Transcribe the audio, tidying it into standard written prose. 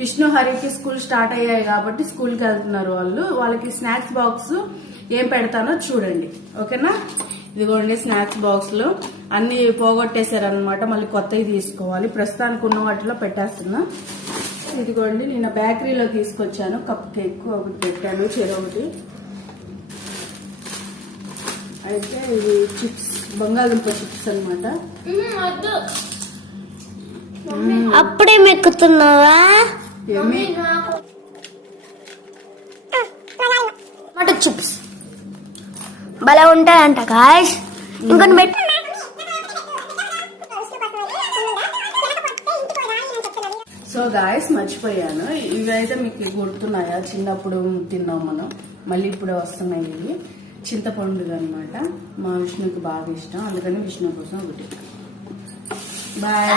విష్ణు హరికి school start అయ్యాయి కాబట్టి స్కూల్కి వెళ్తున్నారు వాళ్ళకి స్నాక్స్ బాక్స్ ఏం పెడతానో చూడండి, ఓకేనా. ఇదిగోండి స్నాక్స్ బాక్స్ లో అన్ని పోగొట్టేశారనమాట, మళ్ళీ కొత్తవి తీసుకోవాలి. ప్రస్తుతానికి ఉన్న వాటిలో పెట్టేస్తున్నా. ఇదిగోండి నేను బేకరీలో తీసుకొచ్చాను, కప్ కేక్ ఒకటి పెట్టాను, చెరొకటి. అయితే ఇది చిప్స్, బంగాళదుంప చిప్స్ అనమాట. అప్పుడే మెక్కుతున్నావా? టమాటో చిప్స్ భలే ఉంటాయంట గాయ్స్. ఇంకొన్ని పెట్టు. సో గాయస్ మర్చిపోయాను, ఇవైతే మీకు గుర్తున్నాయా? చిన్నప్పుడు తిన్నాం మనం, మళ్ళీ ఇప్పుడే వస్తున్నాయి. ఇవి చింతపండు అనమాట, మా విష్ణుకి బాగా ఇష్టం, అందుకని విష్ణు కోసం ఒకటి. బాయ్.